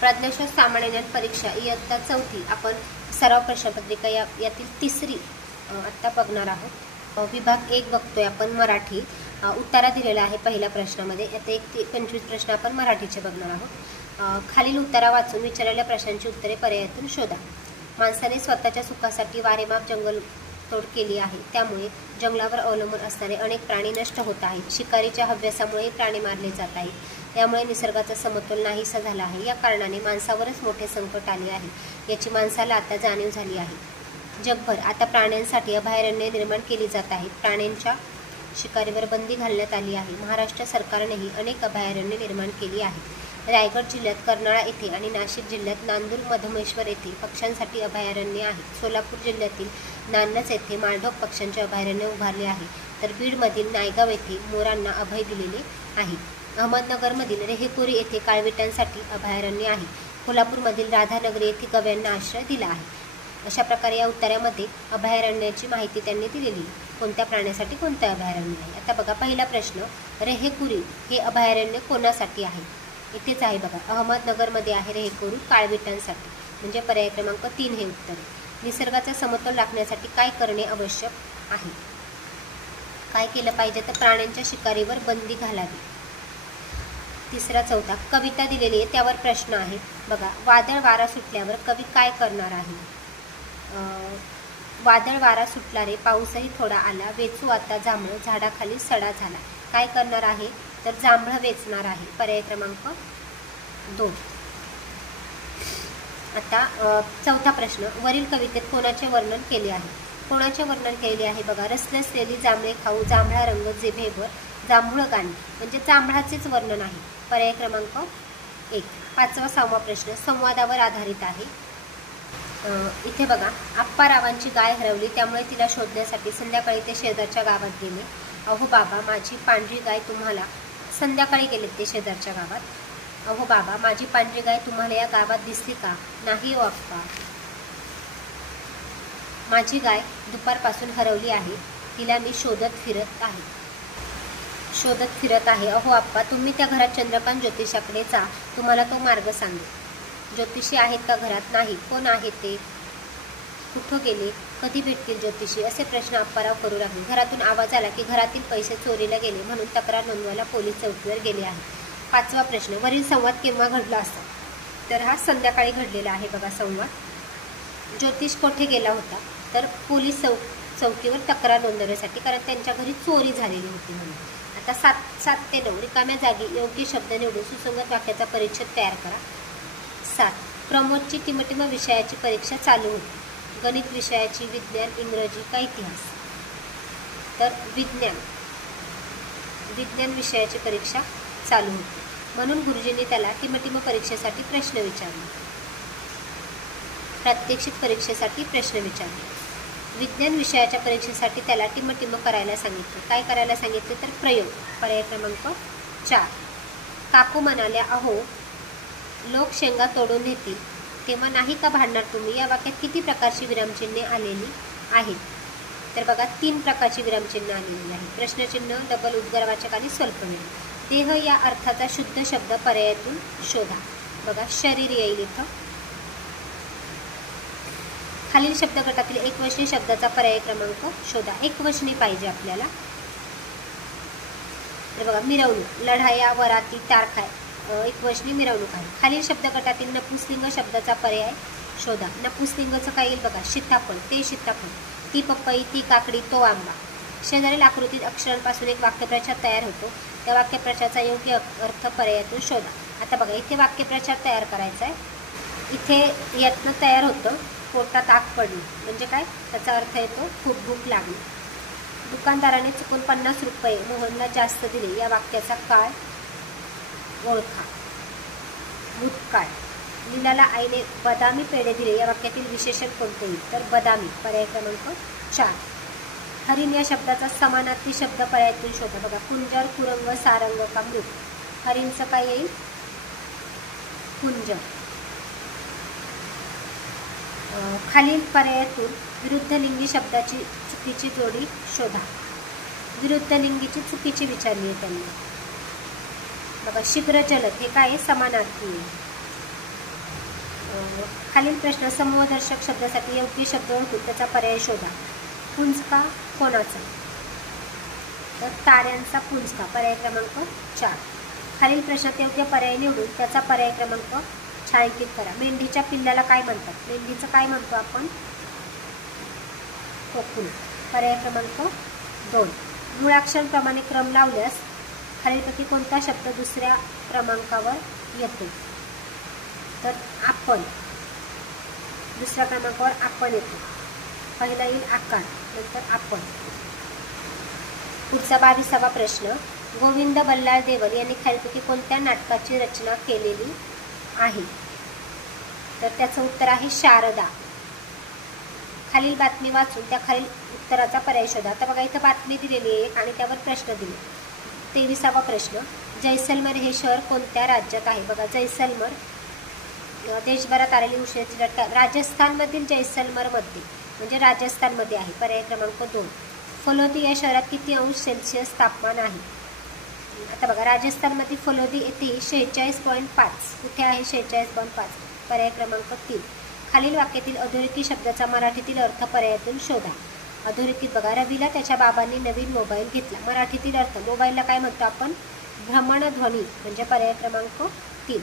प्रज्ञाशोध सामान्य ज्ञान परीक्षा इयत्ता 4 आपण सराव प्रश्नपत्रिका यातील 3री आत्ता बघणार आहोत। विभाग 1 बघतोय आपण मराठी। उत्तरा दिलेला आहे पहिल्या प्रश्नामध्ये। आता 1 ते 25 प्रश्न आपण मराठीचे बघणार आहोत। खालील उत्तरा वाचून विचारलेल्या प्रश्नांची उत्तरे पर्यायातून शोधा। माणसाने स्वतःच्या सुखासाठी वारेमाप जंगलतोड केली आहे, त्यामुळे जंगलावर अवलंबून असणारे अनेक प्राणी नष्ट होत आहेत। शिकारीच्या हव्यासामुळे प्राणी मारले जात आहेत, यामुळे निसर्गाचा समतोल नाहीसा झाला आहे। या कारणाने माणसावरच मोठे संकट आले आहे, याची माणसाला आता जाणीव झाली आहे। जगभर आता प्राण्यांसाठी अभयारण्ये निर्माण केली जात आहेत। प्राण्यांच्या शिकारीवर बंदी घालण्यात आली आहे। महाराष्ट्र सरकारनेही अनेक अभयारण्ये निर्माण केली आहेत। रायगड जिल्ह्यात कर्नाळा येथे आणि नाशिक जिल्ह्यात नांदूर मधमेश्वर येथे पक्ष्यांसाठी अभयारण्ये आहेत। सोलापूर जिल्ह्यातील नान्नज येथे माळढोक पक्ष्यांचे अभयारण्य उभारले आहे, तर बीडमधील नायगाव येथे मोरांना अभय दिलेले आहे। अहमदनगरमधील रेहेकुरी येथे काळविटांसाठी अभयारण्य आहे। कोल्हापूरमधील राधानगरी येथे गव्यांना आश्रय दिला आहे। अशा प्रकारे या उत्तरामध्ये अभयारण्याची माहिती त्यांनी दिलेली, कोणत्या प्राण्यासाठी कोणते अभयारण्य आहे। आता बघा पहिला प्रश्न, रेहेकुरी हे अभयारण्य कोणासाठी आहे? इथेच आहे बघा, अहमदनगरमध्ये आहे रेहेकुरी काळविटांसाठी, म्हणजे पर्याय क्रमांक 3 हे उत्तर आहे। निसर्गाचा समतोल राखण्यासाठी काय करणे आवश्यक आहे? काय केलं पाहिजे तर प्राण्यांच्या शिकारीवर बंदी घालावी। तिसरा चौथा कविता दिलेली आहे, त्यावर प्रश्न आहे बघा। वादळ वारा सुटल्यावर कवी काय करणार आहे? वादळ वारा सुटला रे, पाऊसही थोडा आला, वेचू आता जांभळं, झाडाखाली सडा झाला। काय करणार आहे तर जांभळं वेचणार आहे, पर्याय क्रमांक 2। आता चौथा प्रश्न, वरील कवितेत कोणाचे वर्णन केले आहे? कोणाचे वर्णन केले आहे बघा। रसरसलेली जांभळे खाऊ, जांभळा रंग जिभेवर, जांभूळ गाणी, म्हणजे जांभळाचेच वर्णन आहे, पर्याय क्रमांक 1। 5वा 6वा प्रश्न संवादावर आधारित आहे। इथे बघा, आप्पारावांची गाय हरवली, त्यामुळे तिला शोधण्यासाठी संध्याकाळी ते शेजारच्या गावात गेले। अहो बाबा माझी पांढरी गाय तुम्हाला, संध्याकाळी गेले ते शेजारच्या गावात। अहो बाबा माझी पांढरी गाय तुम्हाला या गावात दिसली का? नाही ओ आप्पा, माझी गाय दुपारपासून हरवली आहे, तिला मी शोधत फिरत आहे। अहो आप्पा तुम्ही त्या घरात चंद्रकांत ज्योतिषाकडे जा, तुम्हाला तो मार्ग सांगेल। ज्योतिषी आहेत का घरात? नाही। कोण आहे ते? कुठं गेले? कधी भेटतील ज्योतिषी? असे प्रश्न आप्पाराव करू लागले। घरातून आवाज आला की घरातील पैसे चोरीला गेले, म्हणून तक्रार नोंदवायला पोलीस चौकीवर गेले आहे। 5वा प्रश्न, वरील संवाद केव्हा घडला असता? तर हा संध्याकाळी घडलेला आहे बघा संवाद। ज्योतिष कोठे गेला होता? तर पोलीस चौकीवर तक्रार नोंदवण्यासाठी, कारण त्यांच्या घरी चोरी झालेली होती म्हणून। आता 7 ते 9 रिकाम्या जागी योग्य शब्द निवडून सुसंगत वाक्याचा परिच्छेद तयार करा। 7 प्रमोदची टिमटिम विषयाची परीक्षा चालू होती। गणित विषयाची, विज्ञान, इंग्रजी का इतिहास? तर विज्ञान विषयाची परीक्षा चालू होती, म्हणून गुरुजींनी त्याला टिमटिम परीक्षेसाठी प्रश्न विचारले, प्रात्यक्षिक परीक्षेसाठी प्रश्न विचारले। विज्ञान विषयाच्या परीक्षेसाठी त्याला टिमटिम करायला सांगितले। काय करायला सांगितले तर प्रयोग, पर्याय क्रमांक 4। काकू म्हणाल्या, अहो लोक शेंगा तोडून नेतील, तेव्हा नाही का भांडणार तुम्ही? या वाक्यात किती प्रकारची विरामचिन्हे आलेली आहेत? तर बघा 3 प्रकारची विरामचिन्ह आलेली आहेत। प्रश्नचिन्ह, डबल उद्गारवाचक आणि स्वल्पविराम। देह या अर्थाचा शुद्ध शब्द पर्यायातून शोधा। बघा शरीर येईल इथं। खालील शब्द गटातील एकवचनी शब्दाचा पर्याय क्रमांक शोधा। एकवचनी पाहिजे आपल्याला। तर बघा मिरवणूक, लढाया, वराती, तारखा, एकवचनी मिरवणूक आहे। खालील शब्द गटातील नपुंसकलिंग शब्दाचा पर्याय शोधा। नपुंसकलिंगाचं काय येईल बघा, सीताफळ, ते सीताफळ, ती पपई, ती काकडी, तो आंबा। शेजारील आकृतीत अक्षरांपासून एक वाक्यप्रचार तयार होतो, त्या वाक्यप्रचाराचा योग्य अर्थ पर्यायातून शोधा। आता बघा इथे वाक्यप्रचार तयार करायचा आहे। इथे यातनं तयार होतं पोटात आग पडली, म्हणजे काय त्याचा अर्थ येतो खूप भूक लागली। दुकानदाराने चुकून 50 रुपये मोहनला जास्त दिले, या वाक्याचा काळ ओळखा। भूतकाळ, लीलाला आईने बदामी पेढे दिले, या वाक्यातील विशेषण कोणते येईल तर बदामी, पर्याय क्रमांक 4। हरिण या शब्दाचा समानार्थी शब्द पर्यायातून शोधा। बघा कुंजर, कुरंग, सारंग का मृग? हरिणचं काय येईल? कुंजर। खालील पर्यायातून विरुद्धलिंगी शब्दाची चुकीची जोडी शोधा। विरुद्धलिंगीची चुकीची विचारली आहे त्यांनी। बघा शीघ्र जलद हे काय समानार्थी आहे। खालील प्रश्न समूहदर्शक शब्दासाठी योग्य शब्द ओळखून त्याचा पर्याय शोधा. पुंजका कोणाचा? तर ताऱ्यांचा पुंजका, पर्याय क्रमांक 4. खालील प्रश्नात योग्य पर्याय निवडून त्याचा पर्याय क्रमांक छायांकित करा. मेंढीच्या पिल्लाला काय म्हणतात? मेंढीचं काय म्हणतो आपण? कोकुल, पर्याय क्रमांक 2. मूळाक्षरांप्रमाणे क्रम लावल्यास खालीलपैकी कोणता शब्द दुसऱ्या क्रमांकावर येतो? तर आपण, दुसऱ्या क्रमांकावर आपण येतो. पहिला येईल आकार, नंतर आपण. पुढचा 22वा प्रश्न. गोविंद बल्लाळ देवल यांनी खालीलपैकी कोणत्या नाटकाची रचना केलेली आहे? तर त्याचं उत्तर आहे शारदा. खालील बातमी वाचून त्या खालील उत्तराचा पर्याय शोधा. आता बघा, इथं बातमी दिलेली आहे आणि त्यावर प्रश्न दिले. 23वा प्रश्न. जैसलमेर हे शहर कोणत्या राज्यात आहे? बघा, जैसलमेर देशभरात आलेली उष्णतेची लाट राजस्थानमधील जैसलमेरमध्ये, म्हणजे राजस्थानमध्ये आहे. पर्याय क्रमांक 2. फलोदी या शहरात किती अंश सेल्सिअस तापमान आहे? आता बघा, राजस्थानमध्ये फलोदी येथे 46.5. कुठे आहे 46.5? पर्याय क्रमांक 3. खालील वाक्यातील अधोरेखित शब्दाचा मराठीतील अर्थ पर्यायातून शोधा. अधोरेखित बघा, रवीला त्याच्या बाबांनी नवीन मोबाईल घेतला. मराठीतील अर्थ मोबाईलला काय म्हणतो आपण? भ्रमणध्वनी, म्हणजे पर्याय क्रमांक 3.